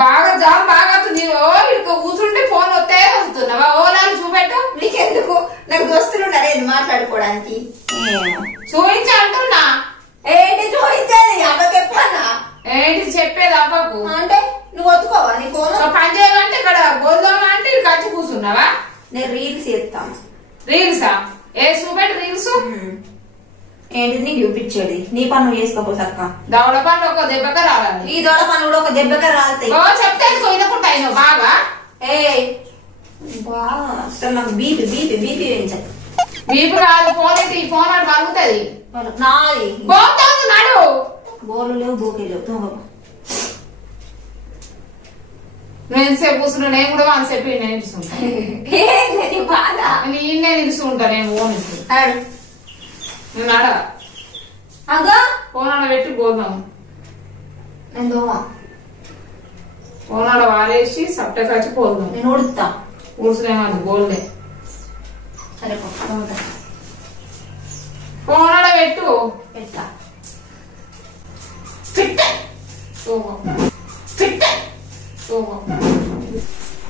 బాగా జాబ్ బాగా కూర్చుంటే ఫోన్ వస్తే వస్తున్నావా? ఓలాలు చూపెట్టు. నీకెందుకు? నాకు దోస్తులు ఉన్నారే మాట్లాడుకోవడానికి. చూపించి అంటున్నా. ఏంటి చూపించేది? అబ్బకి ఎప్పుడన్నా ఏంటి చెప్పేది? అబ్బకు అంటే నువ్వు ఒత్తుకోవా? నీ ఫోన్ పని చేయాలంటే ఇక్కడ బోల్దామా అంటే ఇక్కడ వచ్చి కూర్చున్నావా? నేను రీల్స్ చేస్తాను. రీల్సా? ఏ చూపెట్టు రీల్స్. ఏంటి నీకు చూపించేది? నీ పనులు చేసుకోపోసక్క. దవడ పనులు ఒక దెబ్బగా రావాలి. ఈ దొడ పనులు కూడా ఒక దెబ్బగా రాలుతాయి. చెప్తే కొయినకుంటా అయినా బాగా. అసలు నాకు బీపీ బీపీ బీపీ పెంచదు. బీపీ కాదు, ఫోన్ అయితే ఈ ఫోన్ అటు కలుగుతుంది. నాది బాగుతున్నాడు. బోలు లేవు బోకే లేవు. నేను సేపు కూర్చున్నా. నేను కూడా అని చెప్పి నేను నిలుచుంటా. బాధ నేనే నిలుచుంటా. నేను ఫోన్ నేను ఆడ అగా ఫోన్ ఆడ పెట్టి పోదాం. నేను ఫోన్ ఆడ వారేసి సప్ట కాచి పోదాం. నేను ఉడుతా. ఊడ్చలేమది గోల్డే. సరే ఫోన్ ఆడ పెట్టు. పెట్టా.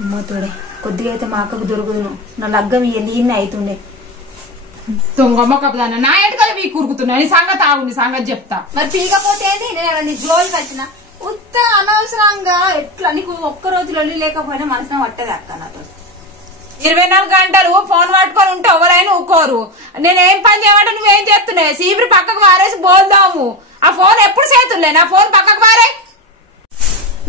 అమ్మ తోడే కొద్దిగా అయితే మా అక్కకు దొరుకుదును. నా లగ్గం ఎన్ని అవుతుండే. దొంగమ్మ కప్పుదాన్న నా ఎంటకాల మీ కూరుకుతున్నా. నీ సంగతి ఆగు, నీ సంగతి చెప్తా. మరి పీకపోతే నేను జోలికి వచ్చిన ఉత్త అనవసరంగా ఎట్లా నీకు ఒక్క రోజు లొల్లి లేకపోయినా మనసున పట్టదు అక్క. నాతో 24 గంటలు ఫోన్ పట్టుకొని ఉంటే ఎవరైనా ఊకోరు. నేనేం పని చేయమంటే నువ్వేం చేస్తున్నావు? సీపురి పక్కకు మారేసి బోల్దాము. ఆ ఫోన్ ఎప్పుడు చేతులే? నా ఫోన్ పక్కకు మారే.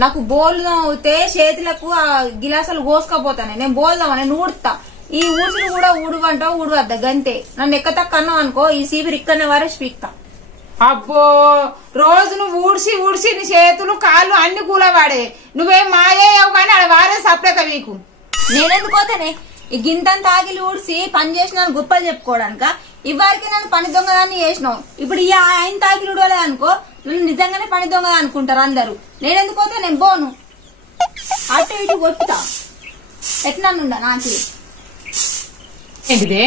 నాకు బోల్దాం అవుతే చేతులకు ఆ గిలాసాలు కోసుకోపోతాను. నేను బోల్దామని నేను ఊడుతా. ఈ ఊసులు కూడా ఊడువంటావు ఊడువద్ద గంతే. నన్ను ఎక్కతక్క అన్నావు అనుకో ఈ సీపురి ఇక్కడనే వారేసి పీక్తా. అబ్బో రోజు నువ్వు ఊడ్చి ఊడ్చి నీ చేతులు కాళ్ళు అన్ని కూలవాడే. నువ్వేం మాయేవు కానీ ఆడ వారే సపరేక మీకు. నేనెందుకు పోతానే? ఈ గింతంత ఆగిలి ఊడ్చి పని చేసిన గొప్పలు చెప్పుకోవడానిక? ఇవ్వరికి నన్ను పని దొంగదాన్ని చేసినావు. ఇప్పుడు ఈ ఆయన తాగిలి ఉడవలేదు అనుకో నన్ను నిజంగానే పని దొంగదా అనుకుంటారు అందరు. నేనెందుకు పోతే? నేను పోను. అటు ఇటు కొట్టుతా. ఎట్లనుండా నాకు ఏంటిదే?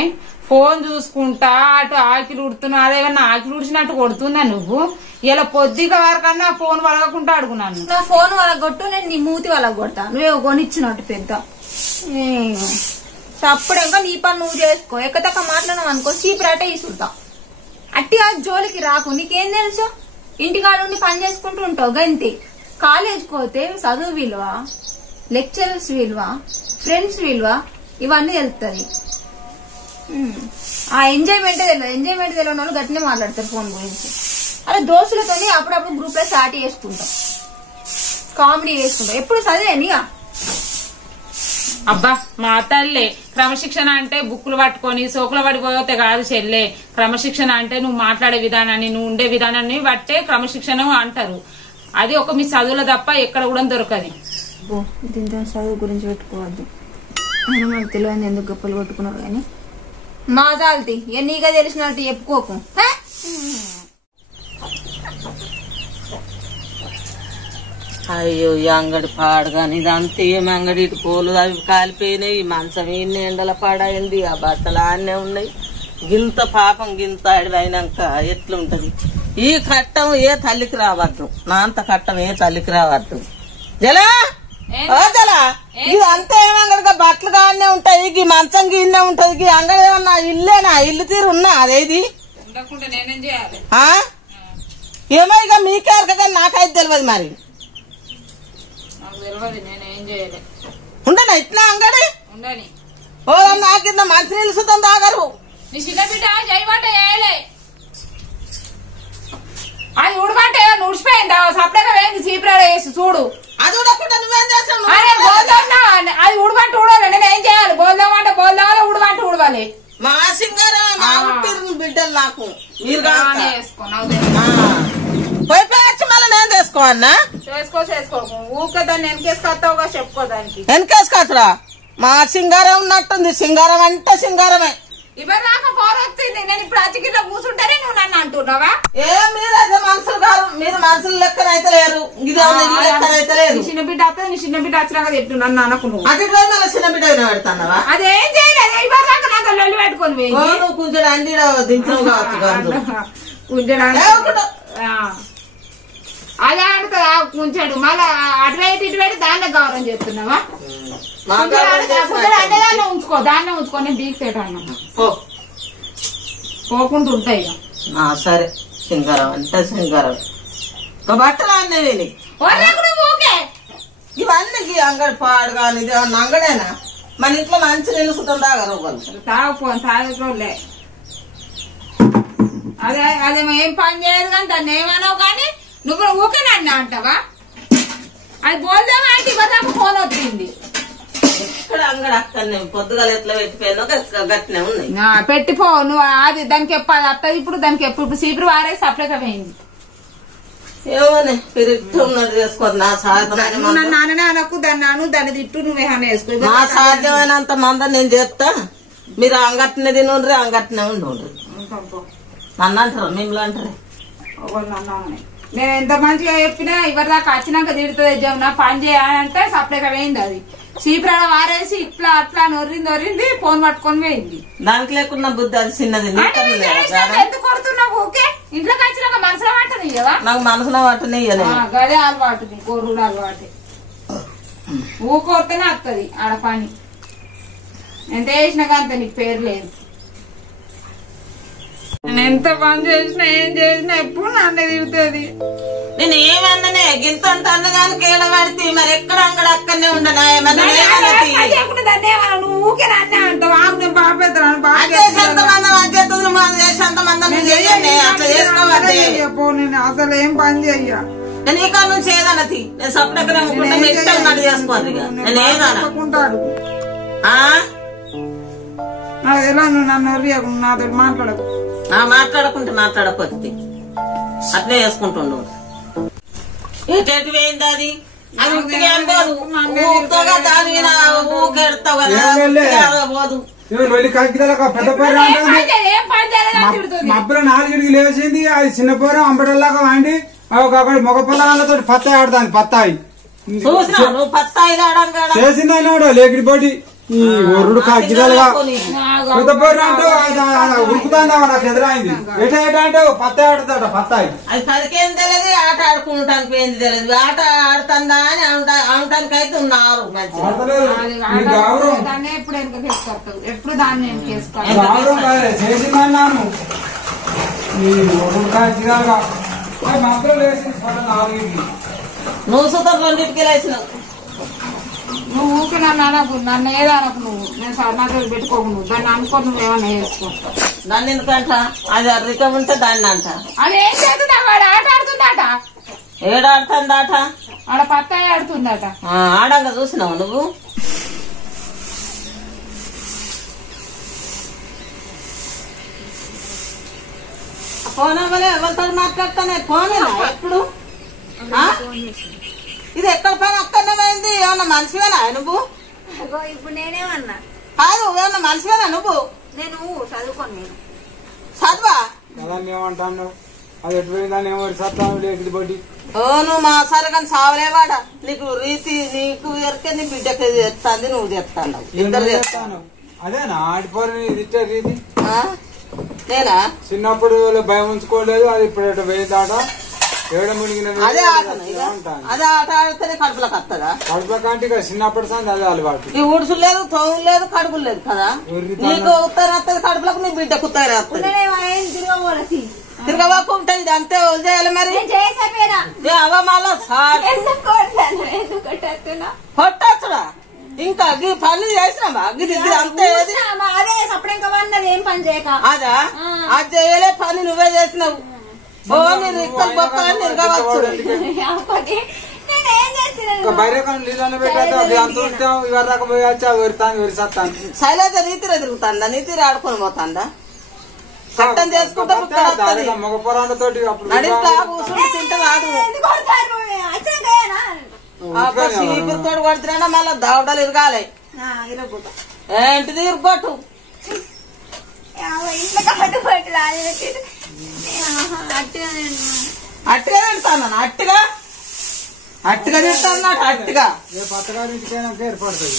ఫోన్ చూసుకుంటా అటు ఆకిలి ఉడుతున్నా. అదేమన్నా ఆకిలి ఉడిచినట్టు కొడుతుందా నువ్వు? ఇలా పొద్దుగా వరకన్నా ఫోన్ వలగకుండా అడుగున్నాను. నా ఫోన్ వలగొట్టు, నేను నీ మూతి వలగ కొడతా. నువ్వే కొనిచ్చినట్టు పెద్ద అప్పుడేంకా నీ పని నువ్వు చేసుకో. ఎక్కతక్క మాట్లాడినావు అనుకో చీపురాటే ఇసురుతా. అట్టి ఆ జోలికి రాకు. నీకేం తెలుసు? ఇంటికాడుండి పని చేసుకుంటూ ఉంటావు గంతే. కాలేజ్కి పోతే చదువు విలువ, లెక్చరర్స్ విలువ, ఫ్రెండ్స్ విలువ ఇవన్నీ తెలుస్తుంది. ఆ ఎంజాయ్మెంటే తెలియదు. ఎంజాయ్మెంట్ తెలియని వాళ్ళు గట్టినే మాట్లాడతారు ఫోన్ గురించి. అలా దోస్తులతో అప్పుడప్పుడు గ్రూప్ లో స్టార్ట్ చేసుకుంటాం, కామెడీ చేసుకుంటాం. ఎప్పుడు చదివేనిగా. అబ్బా మా తల్లే, క్రమశిక్షణ అంటే బుక్కులు పట్టుకొని సోకులు పడిపోతే కాదు చెల్లే. క్రమశిక్షణ అంటే నువ్వు మాట్లాడే విధానాన్ని, నువ్వు ఉండే విధానాన్ని బట్టే క్రమశిక్షణ అంటారు. అది ఒక మీ చదువులో తప్ప ఎక్కడ కూడా దొరకది. దీంతో చదువు గురించి పెట్టుకోవద్దు. మనకు తెలియదు ఎందుకు గొప్పలు కొట్టుకున్నావు కానీ మా చాలతి నీగా తెలిసినట్టు చెప్పుకోకు. అయ్యో ఈ అంగడి పాడుగాని ఇదంతా ఏం అంగడి? ఇటు పోలు అవి కాలిపోయినాయి. మంచం ఇన్ని ఎండల పాడైంది. ఆ బట్టలు ఆన్నే ఉన్నాయి. గింత పాపం గింత అడివైనాక ఎట్లుంటది? ఈ కట్టం ఏ తల్లికి రావద్దు. నా అంత కట్టం ఏ తల్లికి రావద్దు. జలా జలా ఇది అంతా ఏమంగడిగా బట్టలు కానే ఉంటాయి. ఈ మంచం గిన్నె ఉంటది. ఈ అంగడి ఏమన్నా ఇల్లేనా? ఇల్లు తీరు ఉన్నా అదేది? ఏమో ఇక మీకే అరకగా నాకైతే తెలియదు. మరి ఉండనా ఇట్లా అంగడి? ఓ నాకు మంచి నీళ్ళు సుతం తాగరు. నీ చిన్న బిడ్డ జైవంట చేయలే. అది ఉడకంటే నుడిచిపోయిందా? సపరేట్గా వేయింది చీపురాడ వేసి చూడు. అది ఉడకుండా నువ్వేం చేస్తావు? అది ఉడకంటే ఉడవాలి. నేను ఏం చేయాలి? బోల్దామంటే బోల్దావాలి, ఉడవంటే ఉడవాలి. మా సింగారా మా బిడ్డలు నాకు మీరు పోయి వచ్చి మళ్ళీ నేను చేసుకోవన్నా? చేసుకోకు ఊకే దాన్ని వెనకేసుకొస్తావుగా చెప్పుకోదానికి. వెనకేసుకొచ్చురా మా సింగారం ఉన్నట్టుంది. సింగారం అంటే సింగారమే. ఇవరి దాకా ఫోన్ వచ్చింది. నేను ఇప్పుడు అచ్చిగిట్లో కూర్చుంటేనే నువ్వు నన్ను అంటున్నావా? మీరైతే మనుషులు కాదు, మీరు మనుషులు లెక్కనైతే లేరు. లెక్కనైతే లేదు. చిన్న బిడ్డ వస్తుంది, నీ చిన్న బిడ్డ వచ్చినాక తిట్టు నన్ను అనకు. నువ్వు అది మళ్ళీ చిన్న బిడ్డ పెడతావా? అదేం చేయలేదు. ఇవరి దాకా నాతో లొల్లి పెట్టుకొని నువ్వు కొంచెం అండి దించడం కావచ్చు. అదే ఆడుతుంది కొంచెడు మళ్ళా అటువైపు ఇటువైపు దాన్నే గౌరవం చేస్తున్నావా? దాన్ని ఉంచుకో, దాన్నే ఉంచుకో. నేను బీక్తేట పోకుండా ఉంటాయి. సరే సింగారం అంటే సింగారం. బట్టలు అన్నీ ఓకే ఇవన్నీ అంగడి పాడు కానీ ఇది ఏమన్నా అంగడేనా? మన ఇంట్లో మంచి నిలుసుకుంటుందా తాగలే. అదే అదే ఏం పని చేయదు కానీ దాన్ని ఏమన్నావు కానీ నువ్వు ఊకే నన్ను అంటావా? అది బోల్దేమో అంటే ఇవ్వదాకా ఫోన్ వచ్చింది. ఇక్కడ అంగడి అక్కడనే పొద్దుగా ఎట్లా పెట్టిపోయినా గట్టినే ఉన్నాయి. పెట్టిపో నువ్వు. అది దానికి ఎప్పుడు అది అత్తది. ఇప్పుడు దానికి ఎప్పుడు సీపురు వారేసి సప్లైగా పోయింది. ఏమోనే ఉన్నట్టు చేసుకోదు. నా సాధ్యం నాన్ననే అనకు, దాన్ని అను, దాన్ని తిట్టు, నువ్వేమన్నా వేసుకో. నా సాధ్యమైనంత మంద నేను చేస్తా. మీరు అంగట్నే తినుండ్రి, అంగట్నే ఉండుండ్రి. నన్ను అంటారు, మిమ్మల్ని అంటారు. నేను ఎంత మంచిగా చెప్పినా ఇవరి దాకా వచ్చినాక తిడుతుంది. జమున పని చేయాలంటే సప్లైగా పోయింది. అది చీపురాడ వారేసి ఇట్లా అట్లా నొర్రింది ఫోన్ పట్టుకొని పోయింది. దానికి లేకున్నా బుద్ధి అది చిన్నది. ఎందుకు కొడుతున్నావు? ఓకే ఇంట్లోకి వచ్చినాక మనసులో పట్టని కదా. నాకు మనసులో పట్టని గదే అలవాటు, కోరుడు అలవాటు. ఊకొస్తేనే వస్తుంది ఆడ పని. ఎంత చేసినా కానీ నీకు పేరు లేదు. నేను ఎంత పని చేసినా ఏం చేసినా ఎప్పుడు నన్ను తిరుగుతుంది. నేను ఏమన్నానే గింత అంటాను కానీ కేడ పడితే మరి ఎక్కడ అంగడి అక్కడనే ఉండనా? నువ్వు ఊకే నన్నే అంటావు. నేను బాపేస్తాను అసలు ఏం పని చెయ్యా. నేను ఈ కాలం నుంచి ఏదన్నది నేను సపరేట్గా నడు చేసుకోవాలి. నేను ఏదనుకుంటాడు ఎలా నువ్వు నన్ను నాతో మాట్లాడకు. మాట్లాడకుంటే మాట్లాడకపోతే అట్లే చేసుకుంటుండు. ఎటు పోయింది అది? అది ఊరుగా దాని మీద ఊకెడతావు కదా పోదు. మబ్బులో 4కి లేచింది. అది చిన్న పోర అంబడల్లాగా వండి అక్కడ మగ పొలాలతో పత్తాయి ఆడుతుంది. పత్తాయి చేసింది అయినా లేకిడి పోటీ ఈ ఒరుడు కగ్గిదలుగా ఉరుకుతాందా నాకు ఎదురైంది. ఎటా అంటే పత్తాయి ఆడుతాడ. పత్తాయి అది పదికేం తెలియదు, ఆట ఆడుకుంటానికి ఏంది తెలియదు. ఆట ఆడుతుందా అని అనటానికి అయితే ఉన్నారు. ఎప్పుడు దాన్ని చేసిందన్నాను. ఈ ఒరుడు కగ్గిదలుగా మబ్బులో లేచింది 4కి. నువ్వు సుతం 2కి లేచినావు. నువ్వు ఊకే నన్ను అనకు, నన్ను ఏదో అనకు. నువ్వు నేను సన్నాతో పెట్టుకోకు. నువ్వు దాన్ని అనుకో, నువ్వేమన్నా వేసుకో. దాన్ని ఎందుకంట? అది అర్రిక ఉంటే దాన్ని అంట. అదేం చేస్తుందా? వాడు ఆట ఆడుతుందట. ఏడాడుతుందట? ఆడ పత్తాయి ఆడుతుందట. ఆడంగా చూసినావు నువ్వు? ఫోన్ అవ్వలే, ఎవరితో మాట్లాడతానే? ఫోన్ ఎప్పుడు? ఇది ఎక్కడ పని అక్కడనే పోయింది. ఏమన్నా మనిషివేనా నువ్వు? ఇప్పుడు నేనేమన్నా కాదు, ఏమన్నా మనిషివేనా నువ్వు? నేను చదువుకోను. చదువా? ఏమంటాను? అది ఎటు పోయిందని ఏమో సత్తాను లేకిడి పోటీ. నువ్వు మా సరే కానీ సావలేవాడా? నీకు రీతి నీకు ఎరికే నీ బిడ్డకి చెప్తాంది, నువ్వు చెప్తాను. ఇద్దరు చెప్తాను. అదేనా ఆడిపోయి తిట్టే రీతి? నేనా? చిన్నప్పుడు భయం ఉంచుకోలేదు. అది ఇప్పుడు ఎటు పోయిందాట. అదే ఆట అదే ఆట ఆడితేనే కడుపులకు వస్తుందా? కడుపుల కంటే చిన్నప్పటి సంది అదే అలవాటు. ఈ ఉడుసు లేదు, తోము లేదు, కడుపులు లేదు కదా. నీకు ఉత్తరం వస్తుంది కడుపులకు, నీ బిడ్డకు ఉత్తరం వస్తుంది. తిరగబాకు ఉంటుంది. ఇది అంతే చేయాలి మరి. అవమాలో కొట్టచ్చుడా? ఇంకా పనులు చేసినావా? అంతే ఏం పని చేయక అదా? అది చేయలే పని నువ్వే చేసినావు. శైలజ నీతిలో తిరుగుతాందా? నీతిలో ఆడుకొని పోతాందా? చట్టం చేసుకుంటా మగ పొరాలతోటి నడిట్లా కూర్చుంటే తింటే రాదు. చీపురుతో కొడుతున్నా మళ్ళీ దావడలు ఇరగాలి ఇరగొట్టు ఏంటిది ఇరగొట్టు ఇంట్లో కాబట్టి అట్టిగా తింటాను అట్టిగా అట్టిగా తింటాను అట్టిగా ఏర్పడుతుంది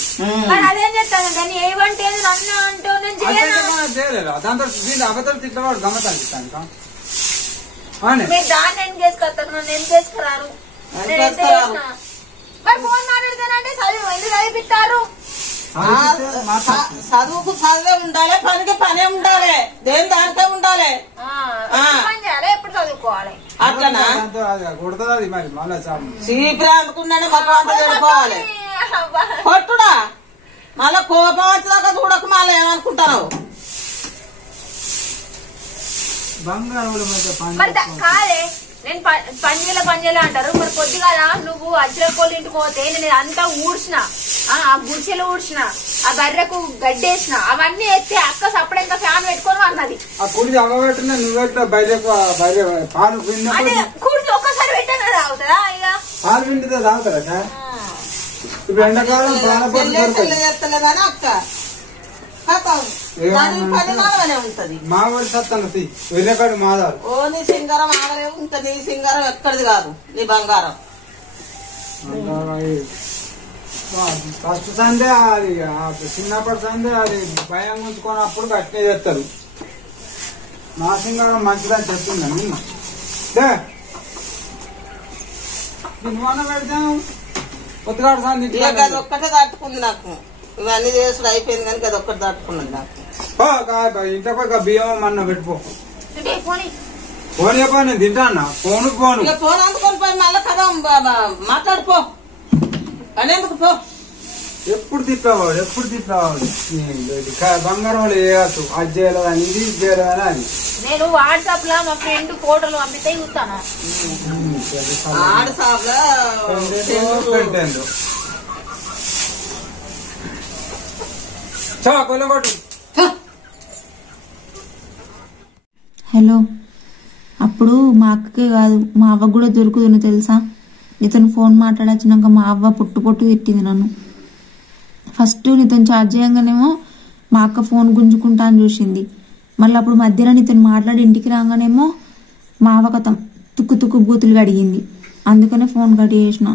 అదేం చేస్తాను దాన్ని ఏమంటే నన్ను అంటూ నేను చేయలేదు దాంతో దీన్ని అబద్ధాలు తిట్టవాడు గమ్మతాలు తిట్టాను మీరు దాన్ని ఏం చేసుకొస్తారు నన్ను ఏం చేసుకురారు మరి ఫోన్ మాట్లాడితేనంటే చదువు ఎందుకు చదివిస్తారు చదువుకు చదివే ఉండాలి పనికి పనే ఉండాలి దేని దానికే ఉండాలి పని చేయాలి ఎప్పుడు చదువుకోవాలి అట్లనా కొడుతుంది అది మరి మళ్ళీ చీపురా అనుకున్నానే మాకు అంత వెళ్ళిపోవాలి కొట్టుడా మళ్ళా కోపం వచ్చేదాకా చూడక మళ్ళీ ఏమనుకుంటావు మరి కాదే నేను పని చేయాలి అంటారు మరి పొద్దు కదా నువ్వు అజ్రకోళ్ళ ఇంటికి పోతే నేను అంతా ఊడ్చిన ఆ గుడిసెలు ఊడ్చిన ఆ బర్రెకు గడ్డేసిన అవన్నీ ఎత్తి అక్క సప్పుడు ఇంకా ఫ్యాన్ పెట్టుకొని అన్నది ఆ కుడి అమ్మబెట్టిన నువ్వు బయట పాలు అంటే కూర్చి ఒక్కసారి పెట్టాను కదా అవుతుందా ఇక పాలు పిండితే తాగుతారా సార్ ఇప్పుడు ఎండాకాలం చేస్తలేదని అక్క ఉంటది మా వాడి సత్తాను వెళ్ళకాడు మాదారు ఓ నీ సింగారం ఆగలే ఉంటది నీ సింగారం ఎక్కడిది కాదు నీ బంగారం ఫస్ట్ సండే అది చిన్నప్పటి సండే అది భయం ఉంచుకొని అప్పుడు కట్టినే చేస్తారు మా సింగారం మంచిదని చెప్తున్నాను నువ్వన్న పెడతాను కొత్తగాడు సంది అది ఒక్కటే తట్టుకుంది నాకు ఇవన్నీ చేసుడు అయిపోయింది కానీ అది ఒక్కటి తట్టుకున్నది నాకు ఇంట్లో పోయి బియ్యం అన్న పెట్టుకో పోనీ ఫోన్ చెప్పా నేను తింటా అన్న ఫోన్ ఫోన్ అందుకొని పోయి మళ్ళీ కదా మాట్లాడిపో అని ఎందుకు పో ఎప్పుడు తిప్పేవాడు బంగారం వాళ్ళు వేయచ్చు అది చేయలేదని ఇది చేయలేదని అది నేను వాట్సాప్ లో మా ఫ్రెండ్ ఫోటోలు పంపితే చూస్తాను పెట్టేందు కొల్లగొట్టు హలో అప్పుడు మా అక్కకే కాదు మా అవ్వకు కూడా దొరుకుతుంది తెలుసా నీతో ఫోన్ మాట్లాడొచ్చినాక మా అవ్వ పొట్టు తిట్టింది నన్ను ఫస్ట్ నీతో ఛార్జ్ చేయగానేమో మా అక్క ఫోన్ గుంజుకుంటా అని చూసింది మళ్ళీ అప్పుడు మధ్యలో నీతో మాట్లాడి ఇంటికి రాగానేమో మా అవ్వ కథం తుక్కు బూతులు అడిగింది అందుకనే ఫోన్ కట్ చేసిన